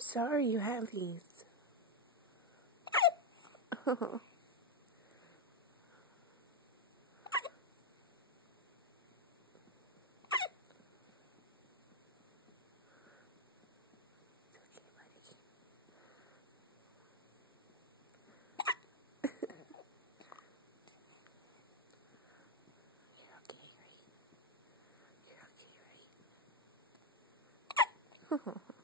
sorry you have these. Oh. You're okay, right?